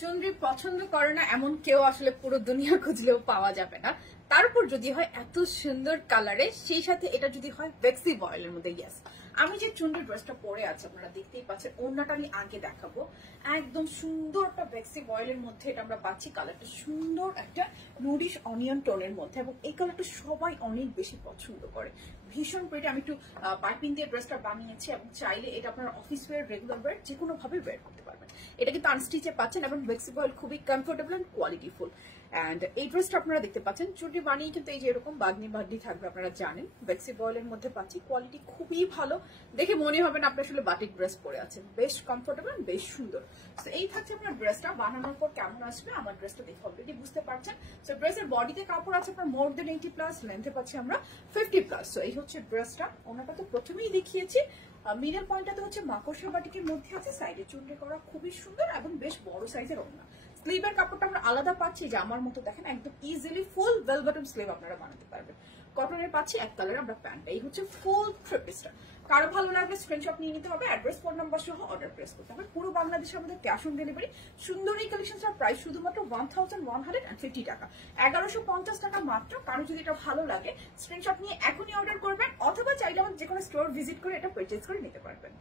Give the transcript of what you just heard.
চুনরি পছন্দ করে না এমন কেউ আসলে পুরো দুনিয়া খুঁজলেও পাওয়া যাবে না। তারপর যদি হয় এত সুন্দর কালারে, সেই সাথে এটা যদি হয় ভেক্সি বয়েলের মধ্যে। ইয়েস, আমি যে চুনরি ড্রেসটা পরে আছে আপনারা দেখতেই পাচ্ছেন, ওড়নাটা আমি আগে দেখাবো। একদম সুন্দর একটা ভেক্সি বয়েলের মধ্যে এটা আমরা পাচ্ছি। কালারটা সুন্দর একটা নুডিশ অনিয়ন টোনের মধ্যে, এবং এই কালারটা সবাই অনেক বেশি পছন্দ করে। ভীষণ প্রিটি। আমি একটু পাইপিং দিয়ে ড্রেসটা বানিয়েছি, এবং চাইলে এটা আপনার অফিস ওয়্যার, রেগুলার ওয়্যার যে কোনো ভাবে ওয়্যার করতে পারবেন। এটা কিন্তু আনস্টিচে পাচ্ছেন, এবং ভেক্সি বয়েল খুবই কমফোর্টেবল এন্ড কোয়ালিটিফুল। এন্ড এই ড্রেসটা আপনারা দেখতে পাচ্ছেন চুনরি বানিয়ে কিন্তু এই যে এরকম বাগনি বাগনি থাকবে, আপনারা জানেন ভেক্সি বয়েলের মধ্যে পাচ্ছি। কোয়ালিটি খুবই ভালো, দেখে মনে হবে না আপনি আসলে বাটিক ড্রেস পরে আছেন। বেশ কমফোর্টেবল, বেশ সুন্দর। তো এই থাকছে আপনার ড্রেসটা। বানানোর পর কেমন আসবে আমার ড্রেসটা দেখে অলরেডি বুঝতে পারছেন। তো ড্রেসের বডিতে কাপড় আছে আপনার মোর দেন 80+, লেন্থে পাচ্ছি আমরা 50+। তো এই হচ্ছে ড্রেসটা। ওনাটা তো প্রথমেই দেখিয়েছি। মিডল পয়েন্টটাতে হচ্ছে মাকড়সা বাটিকের মধ্যে আছে, সাইডে চুনরি করা খুবই সুন্দর এবং বেশ বড় সাইজের ওড়না। স্লিভের কাপড়টা আমরা আলাদা পাচ্ছি, যে আমার মতো দেখেন একদম ইজিলি ফুল বেল বটম স্লিভ আপনারা বানাতে পারবেন। কটনের পাচ্ছি এক কালার আমরা প্যান্ট। এই হচ্ছে ফুল থ্রি পিসটা। কারো ভালো লাগলে স্ক্রিনশট নিয়ে নিতে হবে, অ্যাড্রেস, ফোন নাম্বার সহ অর্ডার প্রেস করতে হবে। পুরো বাংলাদেশে আমাদের ক্যাশ অন ডেলিভারি। সুন্দর এই কালেকশনটার প্রাইস শুধুমাত্র 1150 টাকা, 1150 টাকা মাত্র। কারো যদি এটা ভালো লাগে স্ক্রিনশট নিয়ে এখনই অর্ডার করবেন, অথবা চাইলে আমাদের যে কোনো স্টোর ভিজিট করে এটা পারচেজ করে নিতে পারবেন।